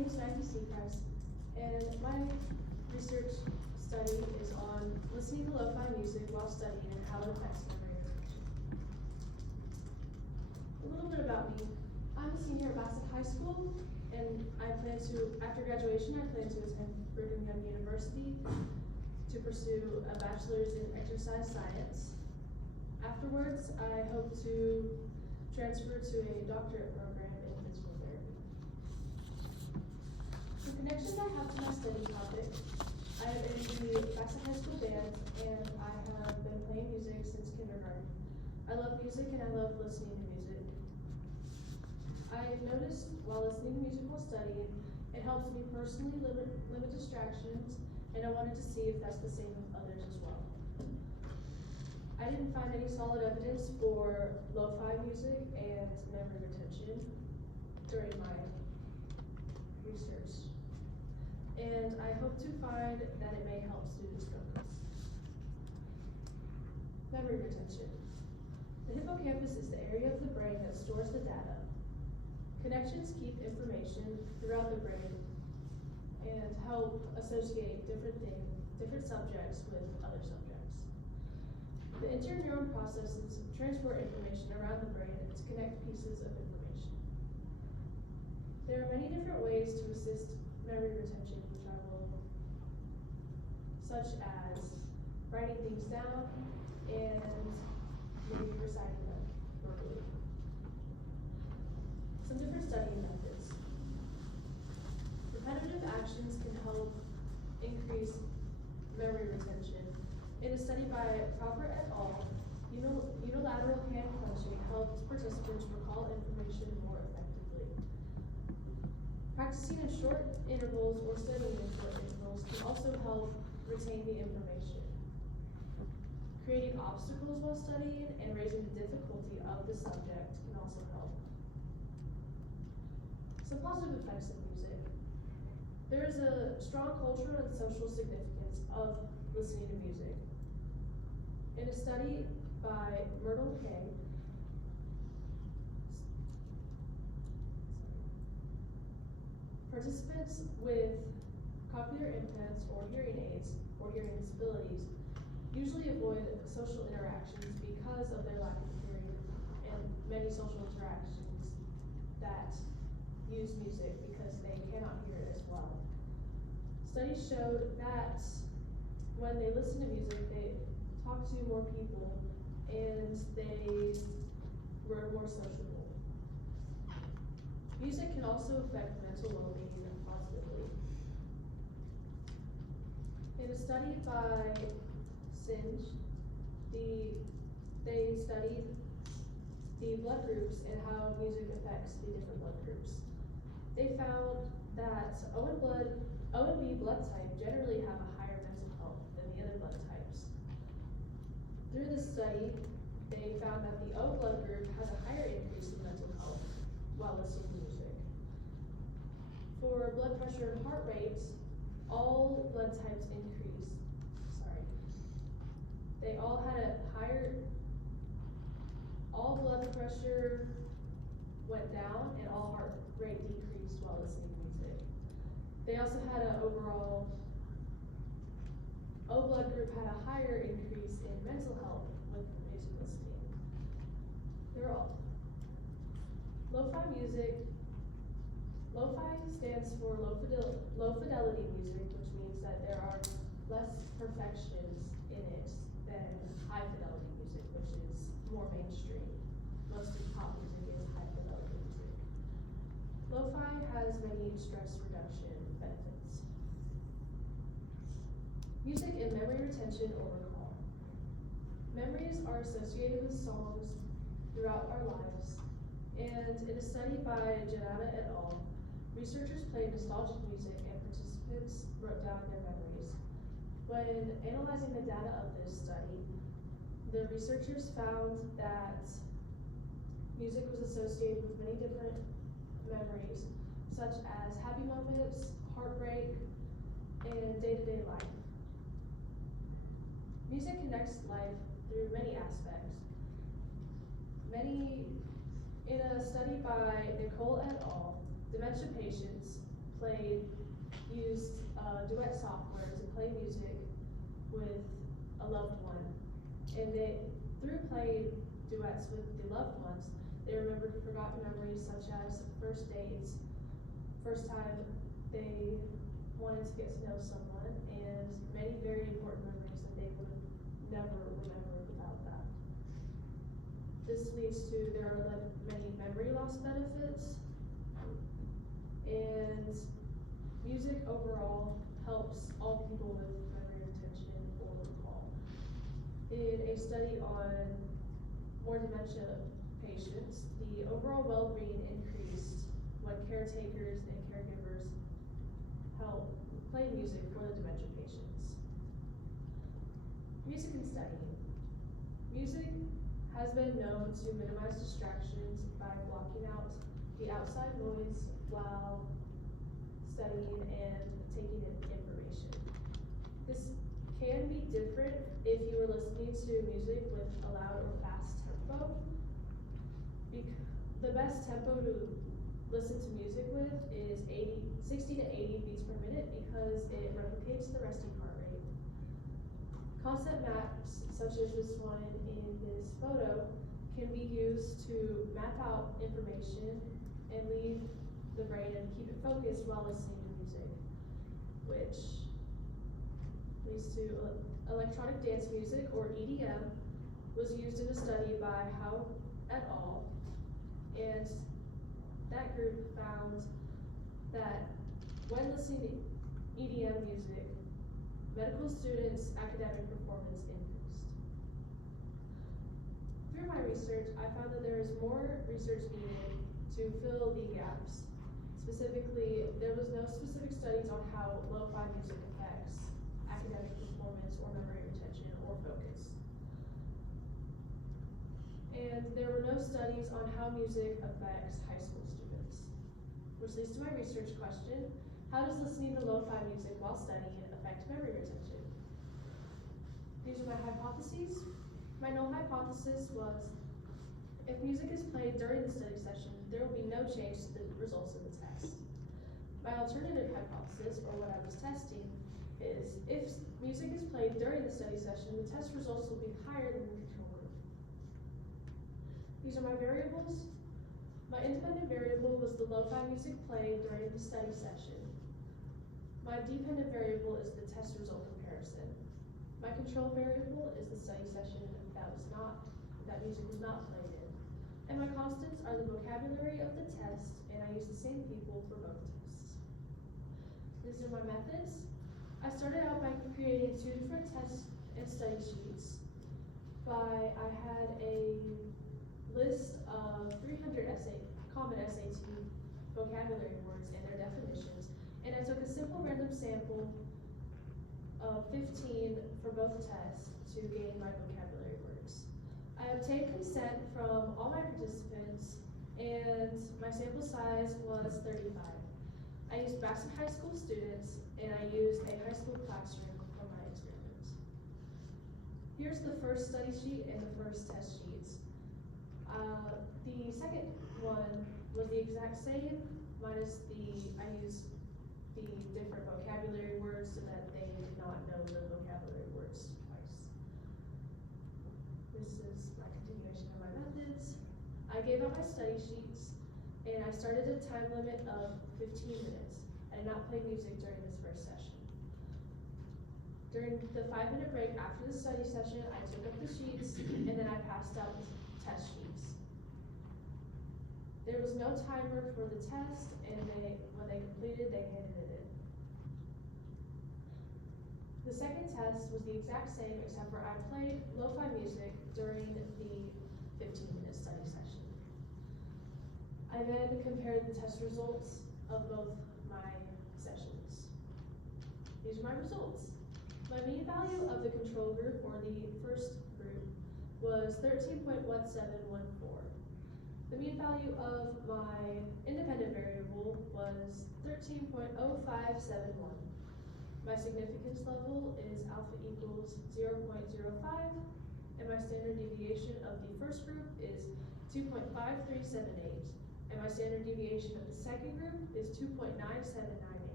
name is Matthew Seacrest, and my research study is on listening to lo-fi music while studying and how it affects memory retention. A little bit about me. I'm a senior at Bassett High School, and after graduation, I plan to attend Brigham Young University to pursue a bachelor's in exercise science. Afterwards, I hope to transfer to a doctorate program in physical therapy. The connections I have to my study topic, I am in the Bassett High School band, and I have been playing music since kindergarten. I love music and I love listening to music. I've noticed while listening to music while studying, it helps me personally limit distractions, and I wanted to see if that's the same with others as well. I didn't find any solid evidence for lo-fi music and memory retention during my research, and I hope to find that it may help students focus. Memory retention. The hippocampus is the area of the brain that stores the data. Connections keep information throughout the brain and help associate different subjects with other subjects. The interneuron processes transport information around the brain to connect pieces of information. There are many different ways to assist memory retention, which I will, such as writing things down and maybe reciting them verbally. Some different studying methods. Repetitive actions can help increase memory retention. In a study by Cropper et al., unilateral hand clenching helped participants recall information more effectively. Practicing in short intervals or studying in short intervals can also help retain the information. Creating obstacles while studying and raising the difficulty of the subject can also help. Some positive effects of music. There is a strong cultural and social significance of listening to music. In a study by Myrtle Kay, participants with cochlear implants or hearing aids or hearing disabilities usually avoid social interactions because of their lack of hearing, and many social interactions that use music because they cannot hear it as well. Studies showed that when they listen to music, they talk to more people and they were more sociable. Music can also affect mental well-being positively. In a study by Singe, they studied the blood groups and how music affects the different blood groups. They found that O and B blood type generally have a higher mental health than the other blood types. Through this study, they found that the O blood group has a higher increase in mental health while listening to music. For blood pressure and heart rate, all blood types increased. They all had a higher, all blood pressure went down and all heart rate decreased while listening to music. They also had an overall, O blood group had a higher increase in mental health with music listening. They're all, lo-fi music, lo-fi stands for low fidelity music, which means that there are less perfections in it than high fidelity music, which is more mainstream. Most of pop music is high fidelity music. Lo-fi has many stress reduction benefits. Music and memory retention or recall. Memories are associated with songs throughout our lives, and in a study by Janata et al., researchers played nostalgic music and participants wrote down their memories. When analyzing the data of this study, the researchers found that music was associated with many different memories, such as happy moments, heartbreak, and day-to-day life. Music connects life through many aspects. In a study by Nicole et al., dementia patients used duet software to play music with a loved one. And through playing duets with the loved ones, they remembered forgotten memories such as first dates, first time they wanted to get to know someone, and many very important memories that they would never remember without that. This leads to, there are many memory loss benefits, and music overall helps all people with memory retention or recall. In a study on more dementia patients, the overall well-being increased when caretakers and caregivers help play music for the dementia patients. Music and studying. Music has been known to minimize distractions by blocking out the outside noise while studying and taking in information. This can be different if you are listening to music with a loud or fast tempo. The best tempo to listen to music with is 60 to 80 beats per minute because it replicates the resting heart rate. Concept maps, such as this one in this photo, can be used to map out information and leave the brain and keep it focused while listening to music, which leads to electronic dance music, or EDM, was used in a study by Howe et al. And that group found that when listening to EDM music, medical students' academic performance increased. Through my research, I found that there is more research needed to fill the gaps. Specifically, there was no specific studies on how lo-fi music affects academic performance or memory retention or focus. And there were no studies on how music affects high school students. Which leads to my research question: how does listening to lo-fi music while studying affect memory retention? These are my hypotheses. My null hypothesis was, if music is played during the study session, there will be no change to the results of the test. My alternative hypothesis, or what I was testing, is if music is played during the study session, the test results will be higher than the control group. These are my variables. My independent variable was the lo-fi music played during the study session. My dependent variable is the test result comparison. My control variable is the study session that music was not played in. And my constants are the vocabulary of the test, and I use the same people for both tests. These are my methods. I started out by creating 2 different test and study sheets. I had a list of 300 common SAT vocabulary words and their definitions, and I took a simple random sample of 15 for both tests to gain my vocabulary words. I obtained consent from all my participants, and my sample size was 35. I used Basset High School students, and I used a high school classroom for my experiments. Here's the first study sheet and the first test sheets. The second one was the exact same, minus I used the different vocabulary words so that they did not know the vocabulary words twice. This is my continuation of my methods. I gave out my study sheets, and I started a time limit of 15 minutes. I did not play music during this first session. During the 5-minute break after the study session, I took up the sheets, and then I passed out the test sheets. There was no timer for the test, and when they completed, they handed it in. The second test was the exact same, except for I played lo-fi music during the 15-minute study session. I then compared the test results of both my sessions. These are my results. My mean value of the control group, or the first group, was 13.1714. The mean value of my independent variable was 13.0571. My significance level is alpha equals 0.05, and my standard deviation of the first group is 2.5378. and my standard deviation of the second group is 2.9798.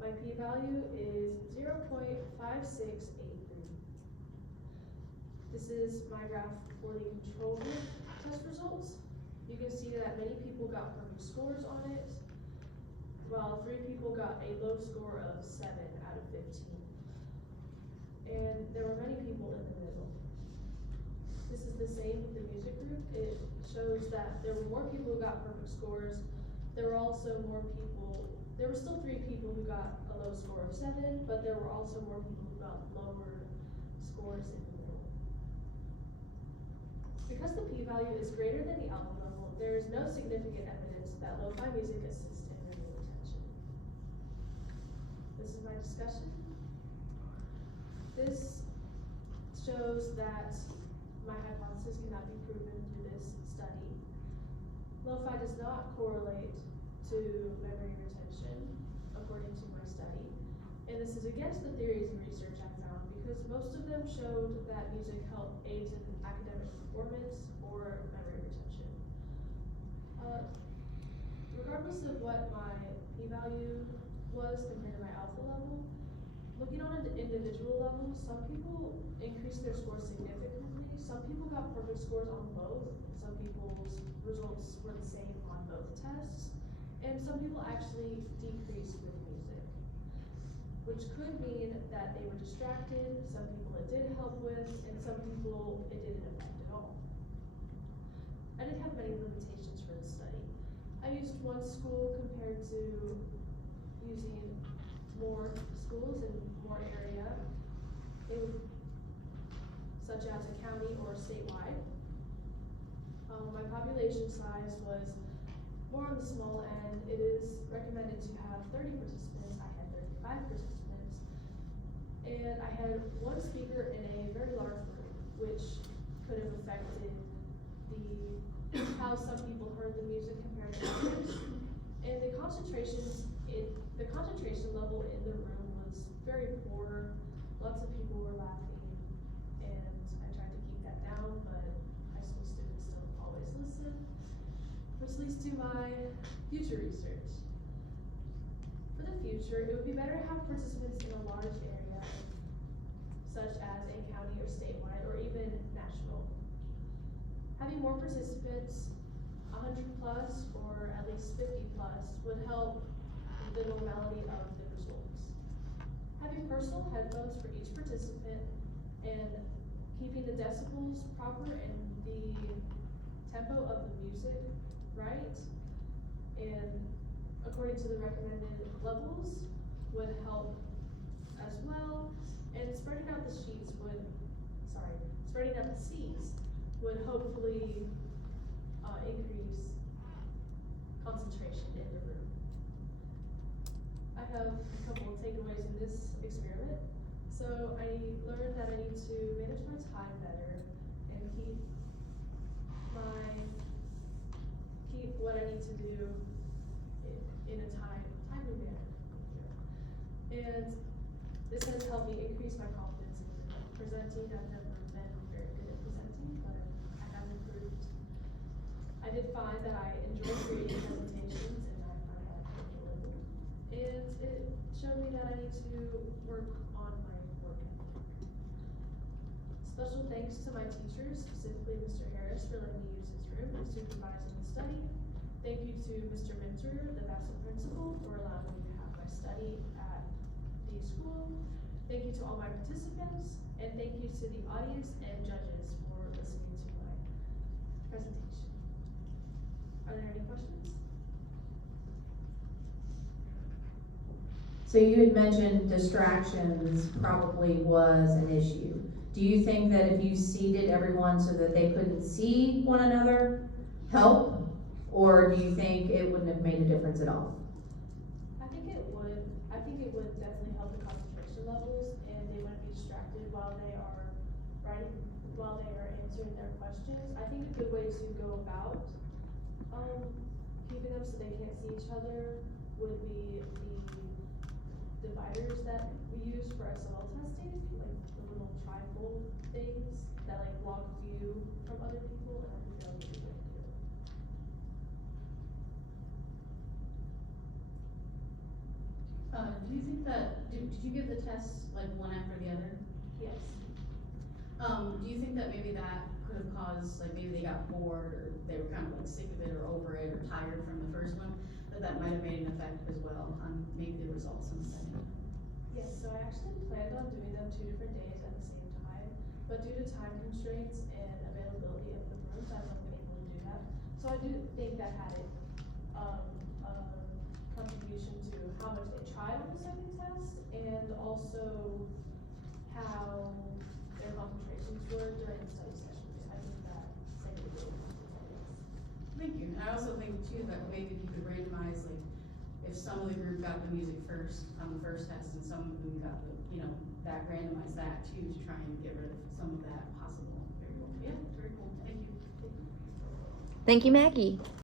My p-value is 0.5683. This is my graph for the control group test results. You can see that many people got perfect scores on it, while 3 people got a low score of 7 out of 15. And there were many people in the middle. This is the same with the music group. It shows that there were more people who got perfect scores. There were also more people, there were still 3 people who got a low score of 7, but there were also more people who got lower scores in the middle. Because the p-value is greater than the alpha level, there is no significant evidence that lo-fi music assists in memory retention. This is my discussion. This shows that my hypothesis cannot be proven through this study. Lo-fi does not correlate to memory retention, according to my study. And this is against the theories and research I found, because most of them showed that music aids in academic performance or memory retention. Regardless of what my p-value was compared to my alpha level, looking on an individual level, some people increased their scores significantly. Some people got perfect scores on both. Some people's results were the same on both tests. And some people actually decreased with music, which could mean that they were distracted. Some people it did help with, and some people it didn't affect at all. I did have many limitations for this study. I used one school compared to using more schools in more area, such as a county or statewide. My population size was more on the small end. It is recommended to have 30 participants. I had 35 participants. And I had one speaker in a very large group, which could have affected how some people heard the music compared to others. And the concentration level in the room was very poor. Lots of people were laughing, and I tried to keep that down, but high school students don't always listen, which leads to my future research. For the future, it would be better to have participants in a large area, such as a county or statewide, or even national. Having more participants, 100 plus or at least 50 plus, would help the normality of the results. Having personal headphones for each participant and keeping the decibels proper and the tempo of the music right and according to the recommended levels would help as well. And spreading out the Cs would hopefully increase concentration in the room. I have a couple of takeaways in this experiment. So I learned that I need to manage my time better and keep what I need to do in a timely manner. And this has helped me increase my confidence in presenting. I've never been very good at presenting, but I have improved. I did find that I enjoy creating presentations, and I find that enjoyable. And it showed me that I need to work on my work ethic. Special thanks to my teachers, specifically Mr. Harris, for letting me use his room and supervising the study. Thank you to Mr. Minter, the Vassar principal, for allowing me to have my study at the school. Thank you to all my participants, and thank you to the audience and judges for listening to my presentation. Are there any questions? So you had mentioned distractions probably was an issue. Do you think that if you seated everyone so that they couldn't see one another help? Or do you think it wouldn't have made a difference at all? I think it would. I think it would definitely help the concentration levels, and they wouldn't be distracted while they are answering their questions. I think a good way to go about keeping them so they can't see each other would be the dividers that we use for SOL testing, like the little trifold things that like block view from other people, and I think that would be a good way to do it. Do you think that, did you give the tests like one after the other? Yes. Do you think that maybe that could have caused, like maybe they got bored or they were kind of like sick of it or over it or tired from the first one? That might have made an effect as well on maybe the results in the second? Yes, so I actually planned on doing them 2 different days at the same time, but due to time constraints and availability of the rooms, I wasn't able to do that. So I do think that had a contribution to how much they tried on the second test and also how their concentrations were during the study sessions. I think that segregated attendance. Thank you, and I also think too that maybe if you could randomize, like, if some of the group got the music first on the first test and some of them got the, that randomize that too, to try and get rid of some of that possible variable. Yeah, very cool, thank you. Thank you, Maggie.